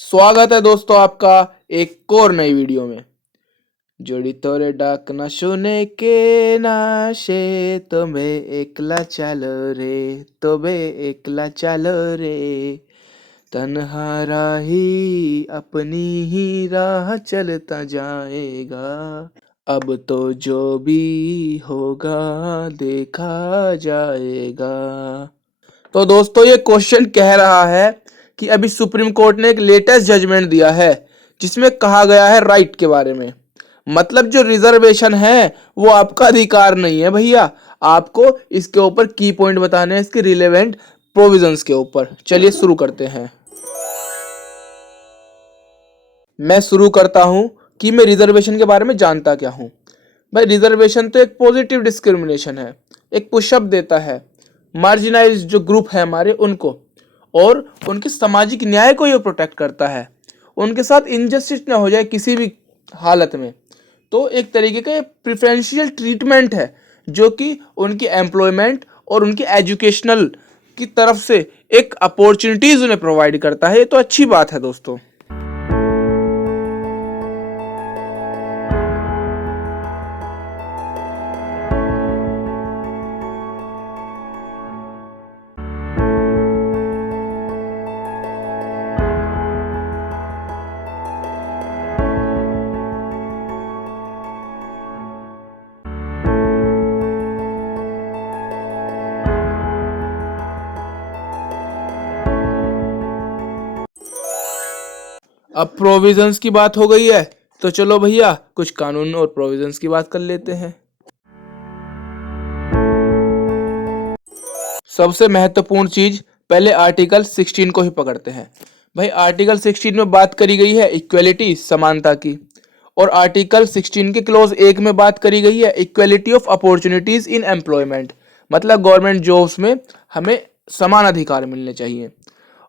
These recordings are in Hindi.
स्वागत है दोस्तों आपका एक और नई वीडियो में। जोड़ी तोरे डाक न सुने के नाशे तुम्हें एकला चलो रे, तुम्हें एकला चलो रे, तन्हा राही अपनी ही राह चलता जाएगा, अब तो जो भी होगा देखा जाएगा। तो दोस्तों ये क्वेश्चन कह रहा है कि अभी सुप्रीम कोर्ट ने एक लेटेस्ट जजमेंट दिया है जिसमें कहा गया है राइट के बारे में। मतलब जो रिजर्वेशन है वो आपका अधिकार नहीं है भैया, आपको इसके ऊपर की पॉइंट बताने हैं, इसके रिलेवेंट प्रोविजंस के ऊपर। चलिए शुरू करते हैं। मैं शुरू करता हूं कि मैं रिजर्वेशन के बारे में जानता क्या हूं। भाई रिजर्वेशन तो एक पॉजिटिव डिस्क्रिमिनेशन है, एक पुशअप देता है मार्जिनाइज जो ग्रुप है हमारे उनको, और उनके सामाजिक न्याय को ये प्रोटेक्ट करता है, उनके साथ इनजस्टिस ना हो जाए किसी भी हालत में। तो एक तरीके का प्रिफरेंशियल ट्रीटमेंट है जो कि उनकी एम्प्लॉयमेंट और उनकी एजुकेशनल की तरफ से एक अपॉर्चुनिटीज उन्हें प्रोवाइड करता है। ये तो अच्छी बात है दोस्तों। अब प्रोविजंस की बात हो गई है तो चलो भैया कुछ कानून और प्रोविजंस की बात कर लेते हैं। सबसे महत्वपूर्ण चीज पहले आर्टिकल 16 को ही पकड़ते हैं। भाई आर्टिकल 16 में बात करी गई है इक्वेलिटी समानता की, और आर्टिकल 16 के क्लोज 1 में बात करी गई है equality of opportunities in employment, मतलब गवर्नमेंट जॉब्स में हमें समान अधिकार मिलने चाहिए।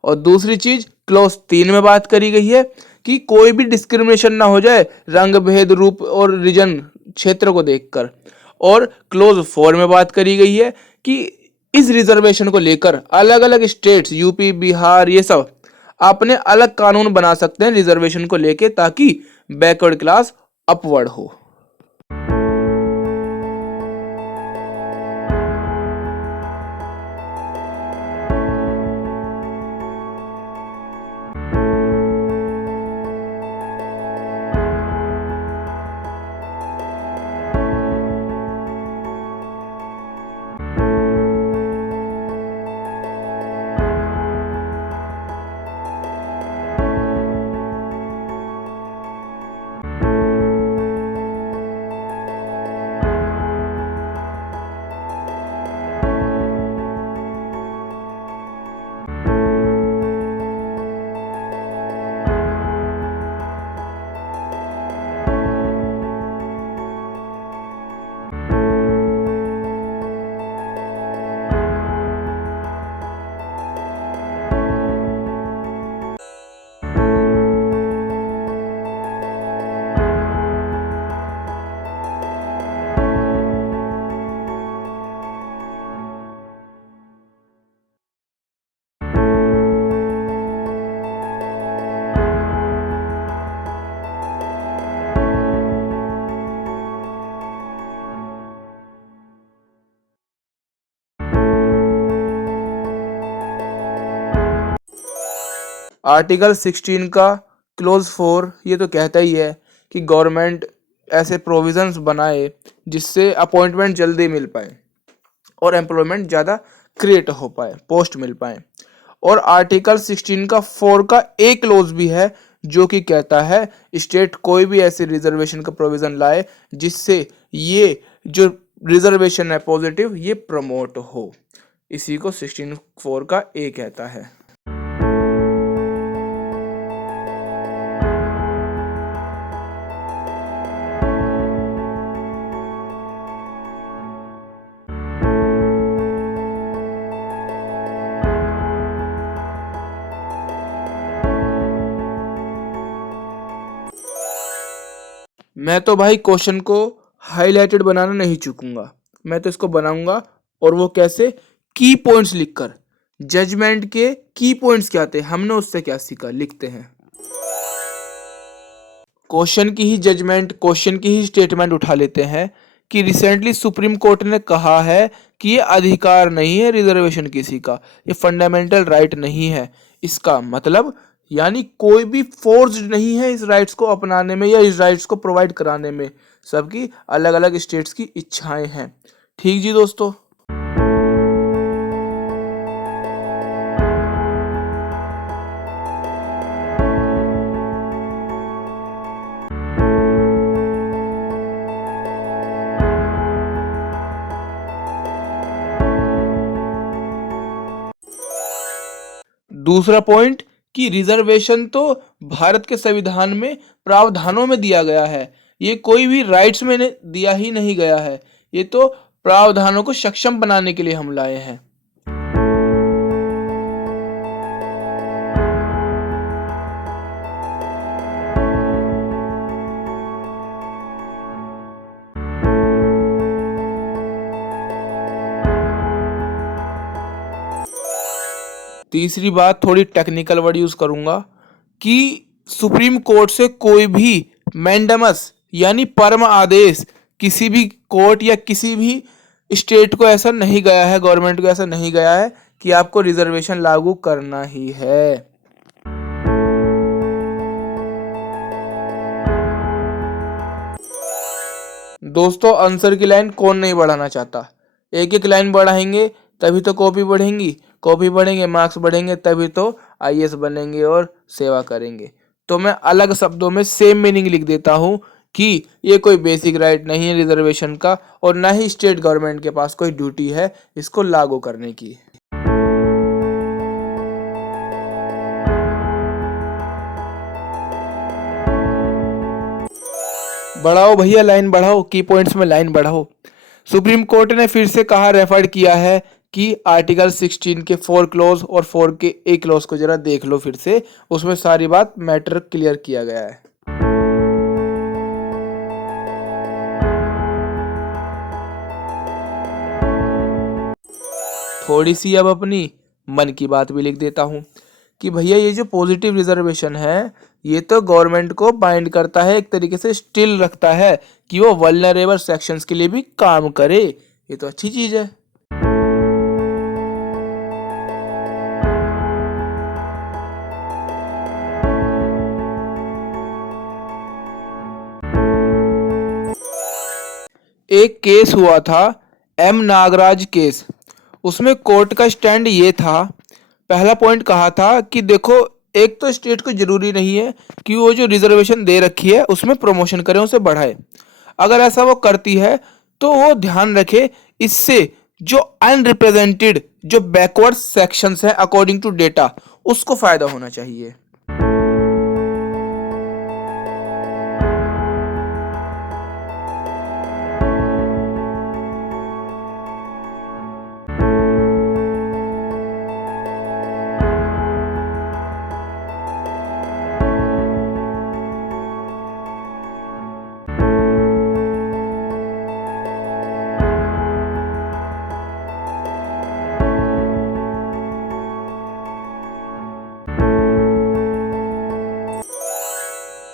और दूसरी चीज क्लोज 3 में बात करी गई है कि कोई भी डिस्क्रिमिनेशन ना हो जाए रंग भेद रूप और रीजन क्षेत्र को देखकर। और क्लोज 4 में बात करी गई है कि इस रिजर्वेशन को लेकर अलग अलग स्टेट्स यूपी बिहार ये सब अपने अलग कानून बना सकते हैं रिजर्वेशन को लेके, ताकि बैकवर्ड क्लास अपवर्ड हो। आर्टिकल 16 का क्लोज 4 ये तो कहता ही है कि गवर्नमेंट ऐसे प्रोविजंस बनाए जिससे अपॉइंटमेंट जल्दी मिल पाए और एम्प्लॉयमेंट ज़्यादा क्रिएट हो पाए, पोस्ट मिल पाए। और आर्टिकल 16 का 4 का एक क्लोज भी है जो कि कहता है स्टेट कोई भी ऐसे रिजर्वेशन का प्रोविजन लाए जिससे ये जो रिजर्वेशन है पॉजिटिव ये प्रमोट हो। इसी को 16(4) का ए कहता है। मैं तो भाई क्वेश्चन को हाईलाइटेड बनाना नहीं चूकूंगा, मैं तो इसको बनाऊंगा। और वो कैसे? की पॉइंट्स लिखकर। जजमेंट के की पॉइंट्स क्या थे, हमने उससे क्या सीखा, लिखते हैं। क्वेश्चन की ही जजमेंट, क्वेश्चन की ही स्टेटमेंट उठा लेते हैं कि रिसेंटली सुप्रीम कोर्ट ने कहा है कि ये अधिकार नहीं है रिजर्वेशन किसी का, ये फंडामेंटल राइट नहीं है। इसका मतलब यानी कोई भी फोर्स्ड नहीं है इस राइट्स को अपनाने में या इस राइट्स को प्रोवाइड कराने में, सबकी अलग अलग स्टेट्स की इच्छाएं हैं। ठीक जी दोस्तों। दूसरा पॉइंट कि रिजर्वेशन तो भारत के संविधान में प्रावधानों में दिया गया है, ये कोई भी राइट्स में दिया ही नहीं गया है, ये तो प्रावधानों को सक्षम बनाने के लिए हम लाए हैं। तीसरी बात, थोड़ी टेक्निकल वर्ड यूज करूंगा कि सुप्रीम कोर्ट से कोई भी मैंडेमस यानी परम आदेश किसी भी कोर्ट या किसी भी स्टेट को ऐसा नहीं गया है, गवर्नमेंट को ऐसा नहीं गया है कि आपको रिजर्वेशन लागू करना ही है। दोस्तों, आंसर की लाइन कौन नहीं बढ़ाना चाहता? एक एक लाइन बढ़ाएंगे तभी तो कॉपी बढ़ेंगी, कॉपी बढ़ेंगे मार्क्स बढ़ेंगे, तभी तो आईएएस बनेंगे और सेवा करेंगे। तो मैं अलग शब्दों में सेम मीनिंग लिख देता हूँ कि ये कोई बेसिक राइट नहीं है रिजर्वेशन का, और ना ही स्टेट गवर्नमेंट के पास कोई ड्यूटी है इसको लागू करने की। बढ़ाओ भैया, लाइन बढ़ाओ, की पॉइंट्स में लाइन बढ़ाओ। सुप्रीम कोर्ट ने फिर से कहा, रेफर किया है कि आर्टिकल 16 के 4 क्लॉज और 4 के ए क्लॉज को जरा देख लो फिर से, उसमें सारी बात मैटर क्लियर किया गया है। थोड़ी सी अब अपनी मन की बात भी लिख देता हूँ कि भैया ये जो पॉजिटिव रिजर्वेशन है ये तो गवर्नमेंट को बाइंड करता है, एक तरीके से स्टिल रखता है कि वो वल्नरेबल सेक्शंस के लिए भी काम करे। ये तो अच्छी चीज है। एक केस हुआ था, एम नागराज केस। उसमें कोर्ट का स्टैंड ये था, पहला पॉइंट कहा था कि देखो, एक तो स्टेट को जरूरी नहीं है कि वो जो रिजर्वेशन दे रखी है उसमें प्रमोशन करे, उसे बढ़ाए। अगर ऐसा वो करती है तो वो ध्यान रखे इससे जो अनरिप्रेजेंटेड, जो बैकवर्ड सेक्शंस हैं अकॉर्डिंग टू डेटा, उसको फायदा होना चाहिए।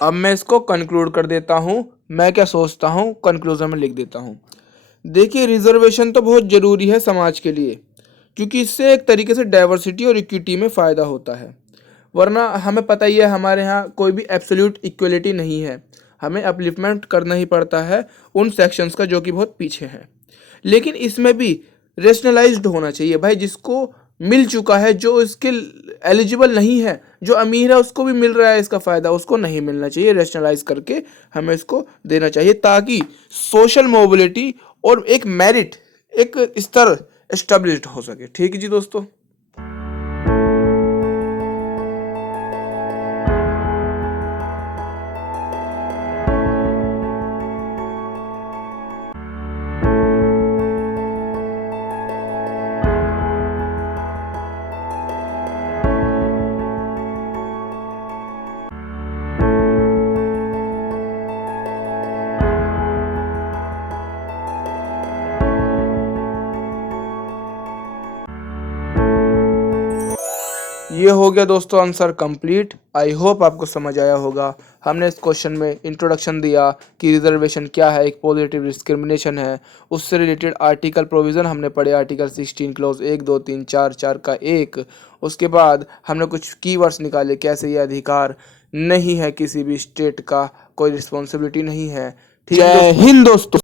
अब मैं इसको कंक्लूड कर देता हूँ, मैं क्या सोचता हूँ कंक्लूजन में लिख देता हूँ। देखिए, रिजर्वेशन तो बहुत ज़रूरी है समाज के लिए, क्योंकि इससे एक तरीके से डाइवर्सिटी और इक्विटी में फ़ायदा होता है। वरना हमें पता ही है हमारे यहाँ कोई भी एब्सोल्यूट इक्वलिटी नहीं है, हमें अपलिफ्टमेंट करना ही पड़ता है उन सेक्शंस का जो कि बहुत पीछे हैं। लेकिन इसमें भी रेशनलाइज्ड होना चाहिए भाई, जिसको मिल चुका है, जो इसके एलिजिबल नहीं है, जो अमीर है उसको भी मिल रहा है इसका फ़ायदा, उसको नहीं मिलना चाहिए। रेशनलाइज करके हमें इसको देना चाहिए ताकि सोशल मोबिलिटी और एक मेरिट, एक स्तर एस्टेब्लिश्ड हो सके। ठीक है जी दोस्तों। ये हो गया दोस्तों आंसर कंप्लीट। आई होप आपको समझ आया होगा। हमने इस क्वेश्चन में इंट्रोडक्शन दिया कि रिजर्वेशन क्या है, एक पॉजिटिव डिस्क्रिमिनेशन है, उससे रिलेटेड आर्टिकल प्रोविज़न हमने पढ़े, आर्टिकल 16 क्लॉज 1 2 3 4 4 का 1। उसके बाद हमने कुछ कीवर्ड्स निकाले, कैसे ये अधिकार नहीं है, किसी भी स्टेट का कोई रिस्पॉन्सिबिलिटी नहीं है। ठीक है, जय हिंद दोस्तों।